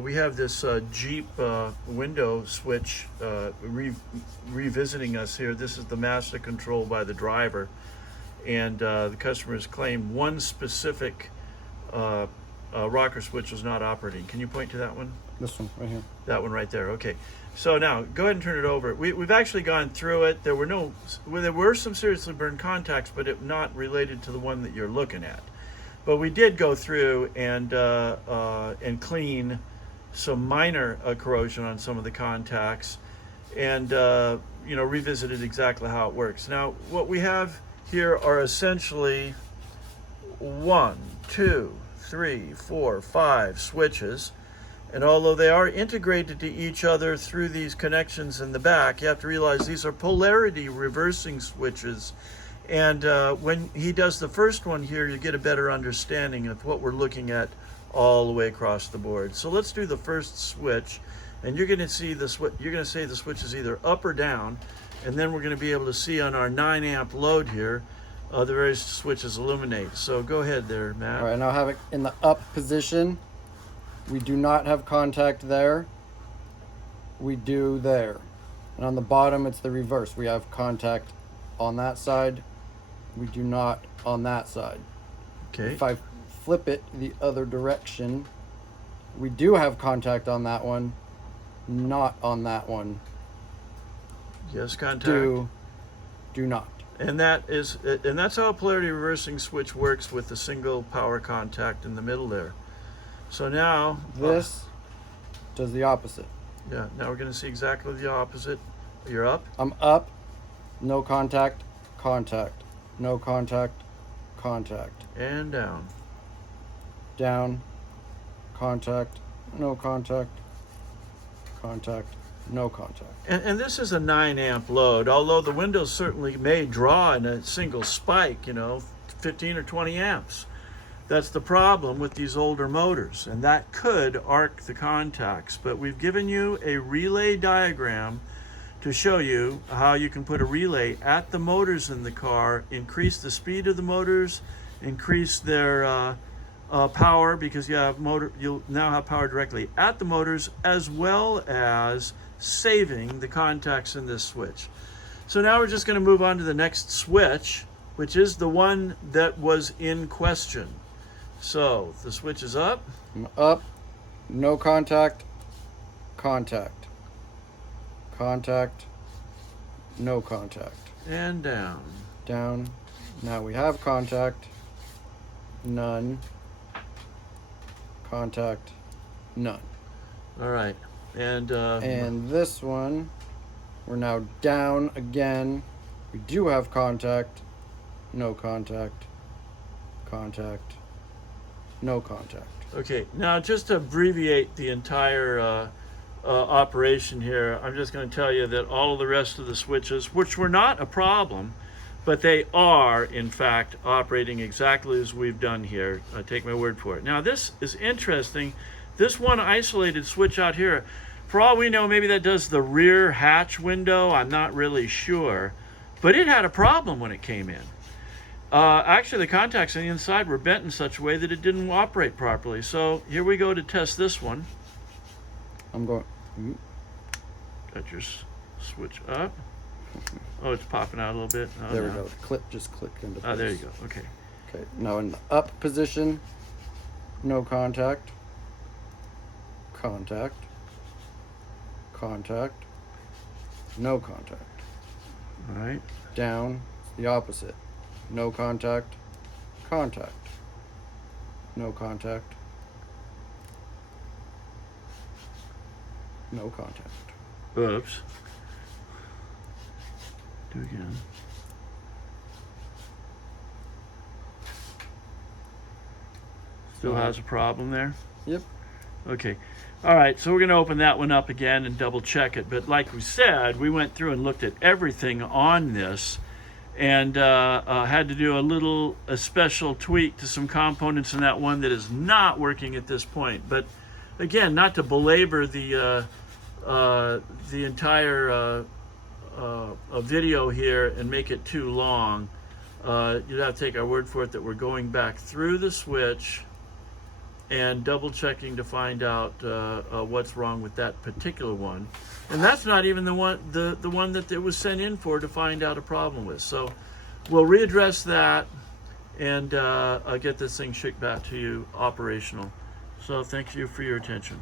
we have this Jeep window switch revisiting us here. This is the master control by the driver, and the customers claim one specific rocker switch was not operating. Can you point to that one? This one right here. That one right there. Okay. So now go ahead and turn it over. We've actually gone through it. There were some seriously burned contacts, but not related to the one that you're looking at. But we did go through and clean some minor corrosion on some of the contacts, and revisited exactly how it works. Now, what we have here are essentially 1, 2, 3, 4, 5 switches. And although they are integrated to each other through these connections in the back, you have to realize these are polarity reversing switches. And when he does the first one here, you get a better understanding of what we're looking at all the way across the board. So let's do the first switch, and you're going to see the switch. You're going to say the switch is either up or down, and then we're going to be able to see on our 9 amp load here the various switches illuminate. So go ahead there, Matt. All right, now I have it in the up position. We do not have contact there. We do there. And on the bottom, it's the reverse. We have contact on that side. We do not on that side. Okay. If I flip it the other direction, we do have contact on that one, not on that one. Yes, contact. Do not. And that's how a polarity reversing switch works with the single power contact in the middle there. So now this does the opposite. Yeah, now we're going to see exactly the opposite. You're up. I'm up, no contact, contact, no contact, contact. And down. Down, contact, no contact, contact, no contact. And this is a 9 amp load, although the windows certainly may draw in a single spike, 15 or 20 amps. That's the problem with these older motors, and that could arc the contacts. But we've given you a relay diagram to show you how you can put a relay at the motors in the car, increase the speed of the motors, increase their power, because you'll now have power directly at the motors, as well as saving the contacts in this switch. So now we're just going to move on to the next switch, which is the one that was in question. So the switch is up. I'm up, no contact, contact, contact, no contact. And down. Down. Now we have contact, none, contact, none. All right. And this one, we're now down again. We do have contact, no contact, contact, no contact. Okay, now just to abbreviate the entire operation here, I'm just going to tell you that all of the rest of the switches, which were not a problem, but they are in fact operating exactly as we've done here. Take my word for it. Now this is interesting. This one isolated switch out here, for all we know, maybe that does the rear hatch window. I'm not really sure, but it had a problem when it came in. Actually, the contacts on the inside were bent in such a way that it didn't operate properly. So here we go to test this one. I'm going. Got your switch up. Oh, it's popping out a little bit. Oh, there we no. go. Clip, just click into place. Oh, there you go. Okay. Okay, now in the up position, no contact, contact, contact, no contact. All right. Down, the opposite. No contact, contact, no contact, no contact. Oops. Do again. Still has a problem there? Yep. Okay. All right, so we're going to open that one up again and double check it. But like we said, we went through and looked at everything on this, and had to do a special tweak to some components in that one that is not working at this point. But again, not to belabor the entire video here and make it too long, you'd have to take our word for it that we're going back through the switch and double checking to find out what's wrong with that particular one. And that's not even the one that it was sent in for to find out a problem with. So we'll readdress that and I'll get this thing shipped back to you operational. So thank you for your attention.